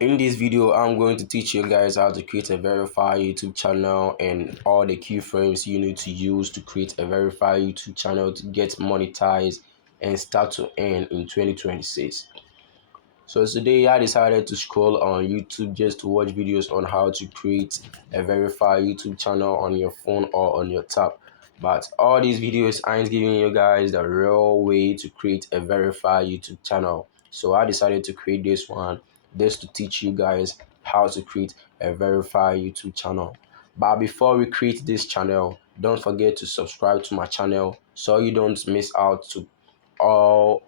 In this video, I'm going to teach you guys how to create a verified YouTube channel and all the keyframes you need to use to create a verified YouTube channel to get monetized and start to earn in 2026. So today I decided to scroll on YouTube just to watch videos on how to create a verified YouTube channel on your phone or on your tab. But all these videos aren't giving you guys the real way to create a verified YouTube channel. So I decided to create this one just to teach you guys how to create a verified YouTube channel. But before we create this channel, don't forget to subscribe to my channel so you don't miss out to all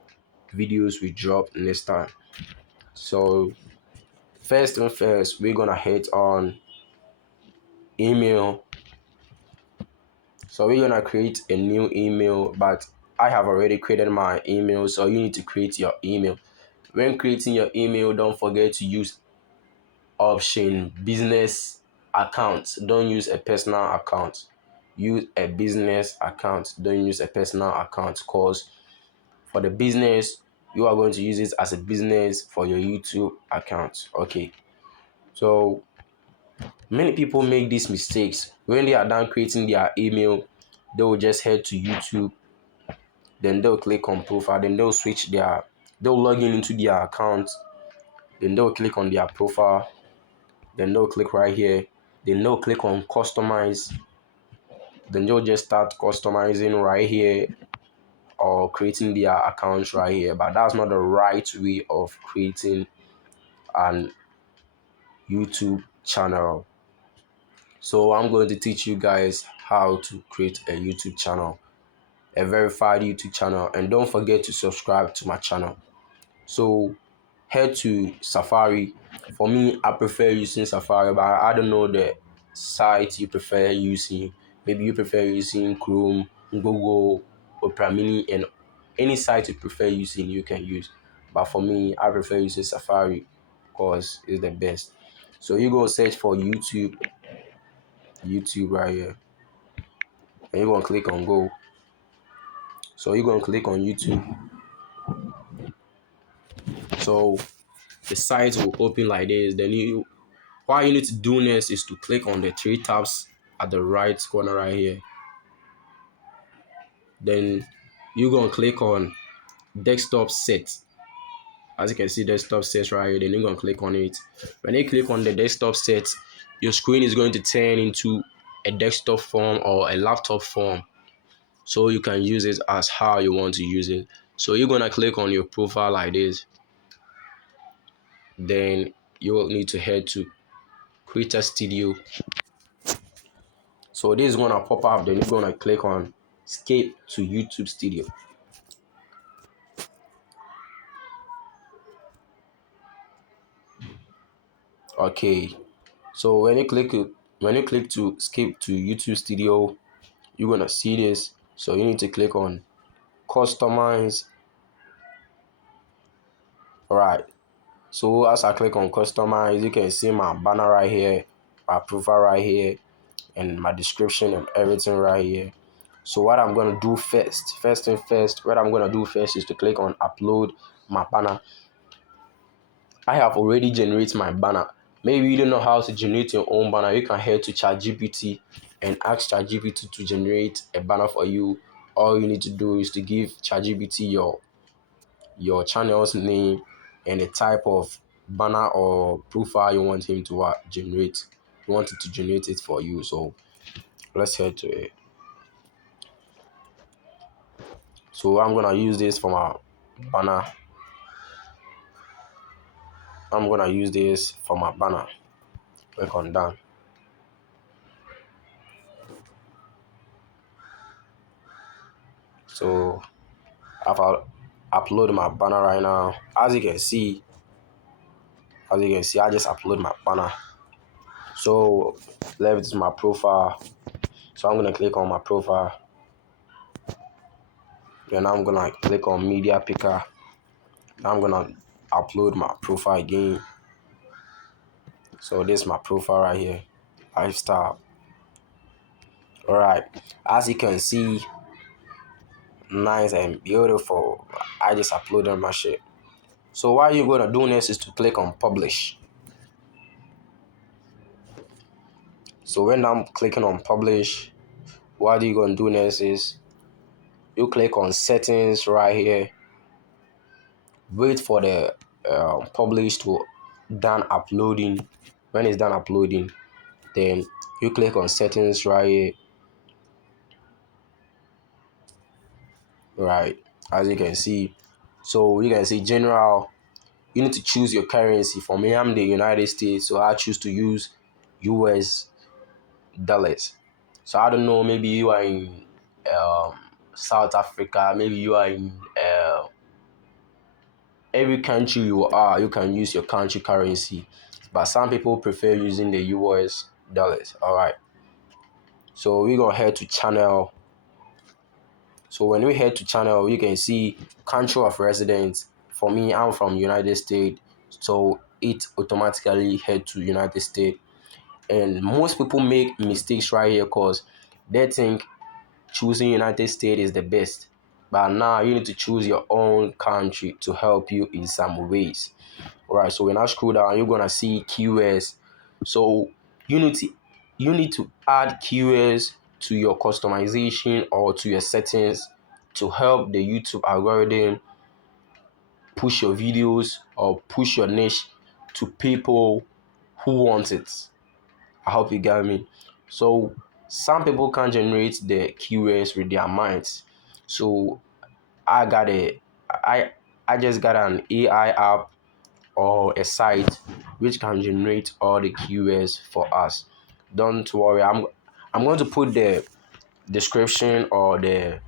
videos we drop next time. So first and first, we're gonna hit on email. So we're gonna create a new email, but I have already created my email, so you need to create your email. When creating your email, don't forget to use option business account. Don't use a personal account. Use a business account. Don't use a personal account, because for the business, you are going to use it as a business for your YouTube account. Okay. So many people make these mistakes. When they are done creating their email, they will just head to YouTube, then they'll click on profile, then they'll log in into their account, then they'll click on their profile, then they'll click right here, then they'll click on customize, then they'll just start customizing right here or creating their account right here. But that's not the right way of creating an YouTube channel. So I'm going to teach you guys how to create a YouTube channel, a verified YouTube channel, and don't forget to subscribe to my channel. So head to Safari. For me, I prefer using Safari, but I don't know the site you prefer using. Maybe you prefer using Chrome, Google, Opera Mini, and any site you prefer using, you can use. But for me, I prefer using Safari because it's the best. So you go search for YouTube right here, and you're gonna click on go. So you're gonna click on YouTube. So the site will open like this. Then what you need to do next is to click on the three tabs at the right corner right here. Then you're gonna click on desktop set. As you can see, desktop set right here. Then you're gonna click on it. When you click on the desktop set, your screen is going to turn into a desktop form or a laptop form, so you can use it as how you want to use it. So you're gonna click on your profile like this. Then you will need to head to Creator Studio. So this is gonna pop up. Then you're gonna click on Escape to YouTube Studio. Okay. So when you click to escape to YouTube Studio, you're gonna see this. So you need to click on Customize. Alright. So as I click on Customize, you can see my banner right here, my profile right here, and my description and everything right here. So what I'm gonna do first what I'm gonna do first is to click on Upload my banner. I have already generated my banner. Maybe you don't know how to generate your own banner. You can head to ChatGPT and ask ChatGPT to generate a banner for you. All you need to do is to give ChatGPT your channel's name and the type of banner or profile you want him to generate. You want it to generate it for you. So let's head to it. So I'm gonna use this for my banner. Click on done. So I've uploaded my banner right now. As you can see, I just upload my banner. So left is my profile. So I'm gonna click on my profile. Then I'm gonna click on media picker. Now I'm gonna upload my profile again. So this is my profile right here. Lifestyle. Alright. As you can see, nice and beautiful. I just uploaded my shit. So what you're gonna do next is to click on publish. So when I'm clicking on publish, what you're gonna do next is you click on settings right here. Wait for the publish to done uploading. When it's done uploading, then you click on settings right here. Right, as you can see. So you can see general. You need to choose your currency. For me, I'm the United States, so I choose to use US dollars. So I don't know, maybe you are in um, South Africa, maybe you are in every country you are, you can use your country currency. But some people prefer using the US dollars. All right. So we're gonna head to channel. So when we head to channel, you can see country of residence. For me, I'm from United States, so it automatically head to United States. And most people make mistakes right here because they think choosing United States is the best. But now you need to choose your own country to help you in some ways. All right, so when I scroll down, you're gonna see keywords. So you need to you need to add keywords to your customization or to your settings to help the YouTube algorithm push your videos or push your niche to people who want it. I hope you get me. So some people can generate the keywords with their minds. So I got a I I just got an AI app or a site which can generate all the keywords for us. Don't worry, I'm going to put the description or the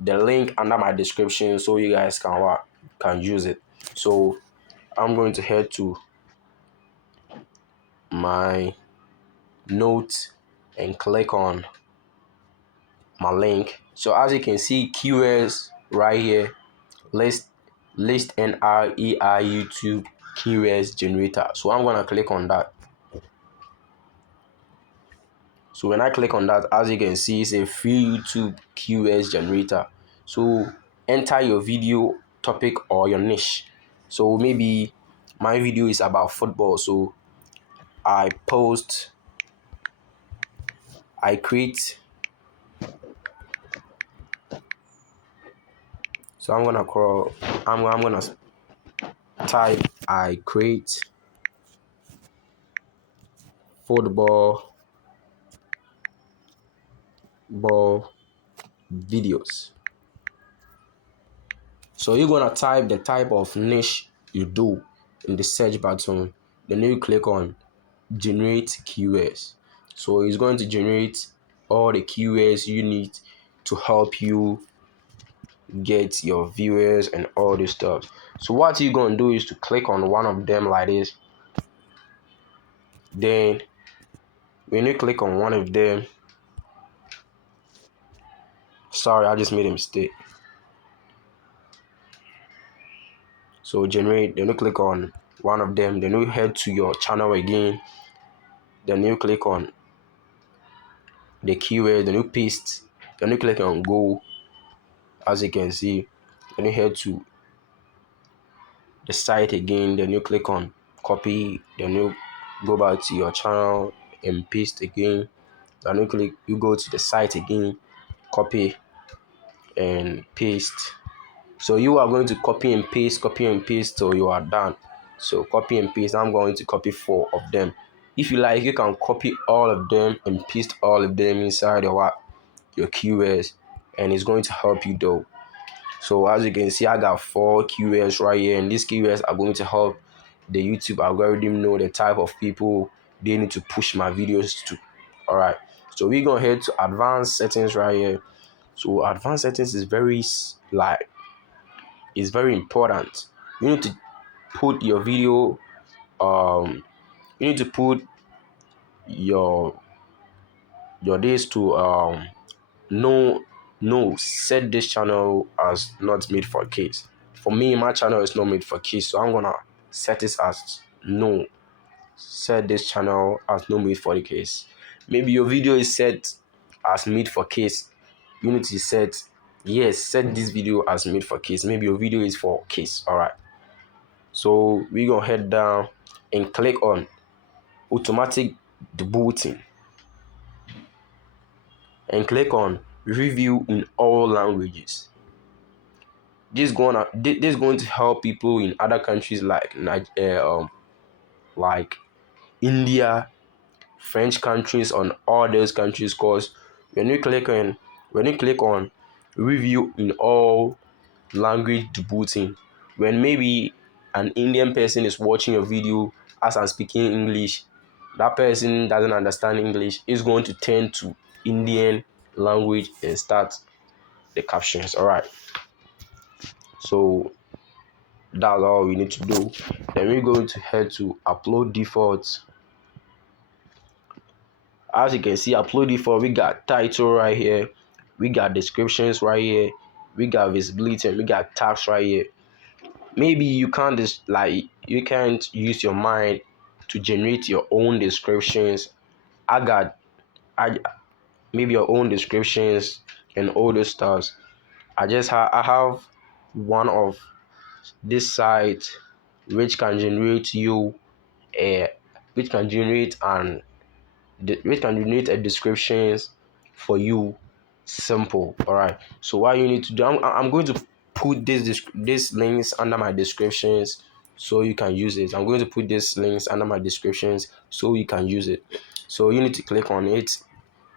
link under my description so you guys can use it. So I'm going to head to my notes and click on my link. So as you can see, keywords right here, list NREI YouTube keywords generator. So I'm gonna click on that. So when I click on that, as you can see, it's a free YouTube keywords generator. So enter your video topic or your niche. So maybe my video is about football. So I post, I create. So I'm gonna type I create football ball videos. So you're gonna type the type of niche you do in the search button. Then you click on generate keywords. So it's going to generate all the keywords you need to help you get your viewers and all this stuff. So what you're gonna do is to click on one of them like this. Then when you click on one of them, sorry, I just made a mistake. So generate, then you click on one of them, then you head to your channel again, then you click on the keyword, then you paste, then you click on go, as you can see, then you head to the site again, then you click on copy, then you go back to your channel and paste again, then you go to the site again, copy and paste. So you are going to copy and paste till you are done. So copy and paste, I'm going to copy 4 of them. If you like, you can copy all of them and paste all of them inside your keywords, and it's going to help you though. So as you can see, I got 4 keywords right here, and these keywords are going to help the YouTube algorithm know the type of people they need to push my videos to. All right, so we're gonna head to advanced settings right here. So advanced settings is very important. You need to put your video you need to put your days to no set this channel as not made for kids. For me, my channel is not made for kids, so I'm gonna set this as no. Set this channel as no made for the kids. Maybe your video is set as made for kids. You need to set this video as made for kids. Maybe your video is for kids. All right. So we're gonna head down and click on automatic debuting. and click on review in all languages. This is going to help people in other countries like India, French countries, on all those countries. Cause when you click on review in all language debuting, when maybe an Indian person is watching your video as I'm speaking English, that person doesn't understand English, is going to turn to Indian language and start the captions. All right. So that's all we need to do. Then we're going to head to upload defaults. As you can see, upload default, we got title right here, we got descriptions right here, we got visibility, and we got tags right here. Maybe you can't you can't use your mind to generate your own descriptions. I maybe your own descriptions and all those stuff. I have one of this site which can generate you a which can generate an which can generate a descriptions for you, simple. All right, so what you need to do, I'm going to put this links under my descriptions so you can use it. I'm going to put these links under my descriptions so you can use it. So you need to click on it,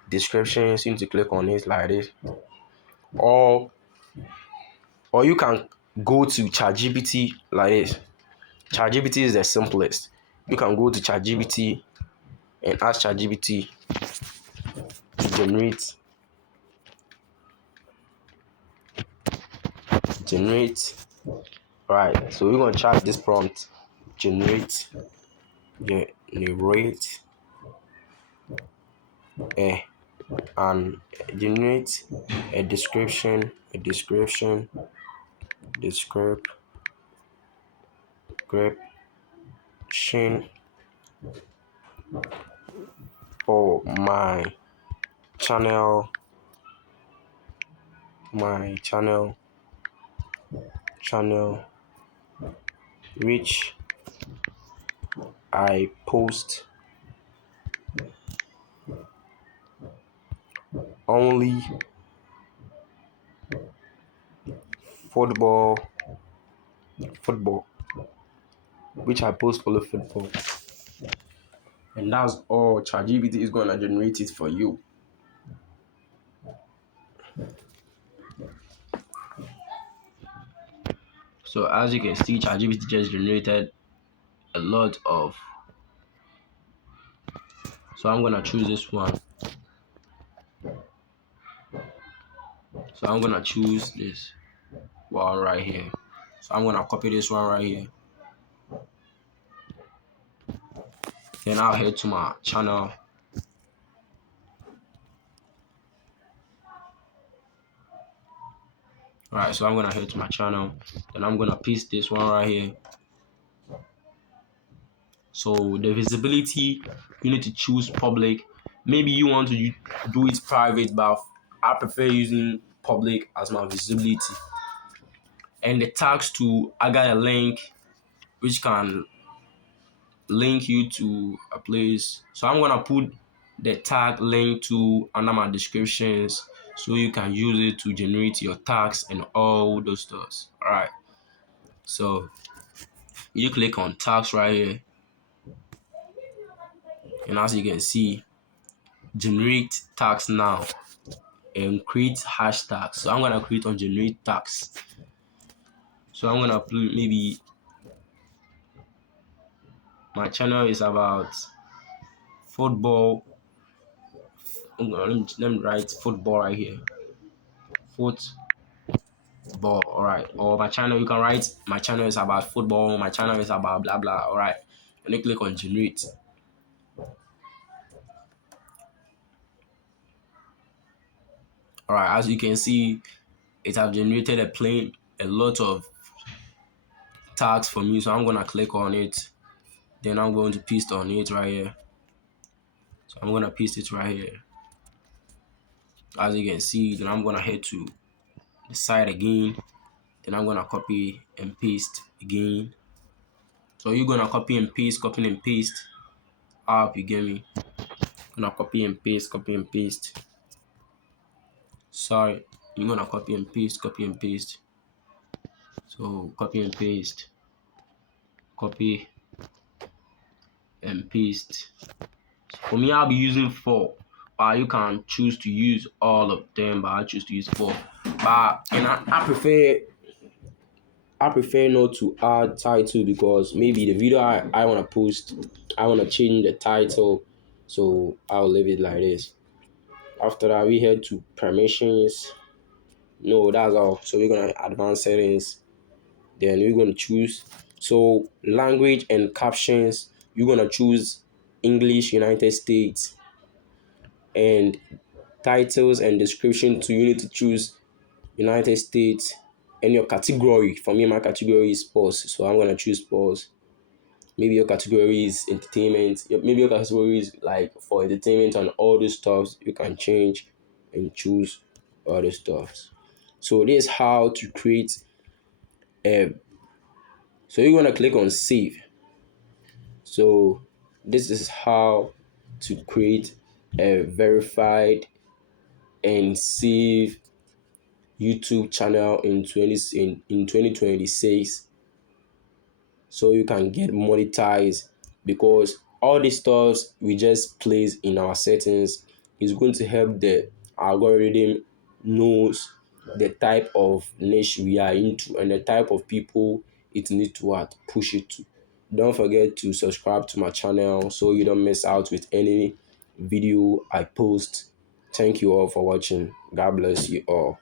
descriptions, you need to click on it like this, or you can go to ChatGPT like this. ChatGPT is the simplest. You can go to ChatGPT and ask ChatGPT to generate. Right, so we're gonna check this prompt. Generate a and generate a description description for channel my channel which I post only football which I post only football. And that's all. ChatGPT is gonna generate it for you. So as you can see, ChatGPT just generated a lot of. So I'm gonna choose this one. So I'm gonna choose this one right here. So I'm gonna copy this one right here. Then I'll head to my channel. Alright, so I'm gonna head to my channel. Then I'm gonna paste this one right here. So the visibility, you need to choose public. Maybe you want to do it private, but I prefer using public as my visibility. And the tags too, I got a link which can link you to a place. So I'm gonna put the tag link to under my descriptions so you can use it to generate your tags and all those stuff. All right, so you click on tags right here, and as you can see, generate tags now and create hashtags. So I'm gonna create on generate tags. So I'm gonna put maybe my channel is about football. Let me write football right here. Football, all right. Or my channel, you can write my channel is about football. My channel is about blah blah. All right, and then click on generate. All right, as you can see, it has generated a lot of tags for me. So I'm gonna click on it. Then I'm going to paste on it right here. So I'm gonna paste it right here. As you can see, then I'm gonna head to the site again. Then I'm gonna copy and paste again. So you're gonna copy and paste up, you get me? Gonna copy and paste. Sorry, you're gonna copy and paste. So copy and paste, copy and paste. For me, I'll be using 4, but you can choose to use all of them. But I choose to use 4. But and I prefer not to add title because maybe the video I want to post, I want to change the title, so I'll leave it like this. After that, we head to permissions. No, that's all. So we're gonna advanced settings. Then we're gonna choose so language and captions. You're gonna choose English United States, and titles and description too. You need to choose United States, and your category. For me, my category is sports, so I'm gonna choose sports. Maybe your category is entertainment. Maybe your category is like for entertainment and all those stuffs. You can change and choose other stuffs. So this is how to create a. So you're gonna click on save. So this is how to create a verified and save YouTube channel in 2026, so you can get monetized, because all the stuff we just place in our settings is going to help the algorithm knows the type of niche we are into and the type of people it needs to push it to. Don't forget to subscribe to my channel so you don't miss out with any video I post. Thank you all for watching. God bless you all.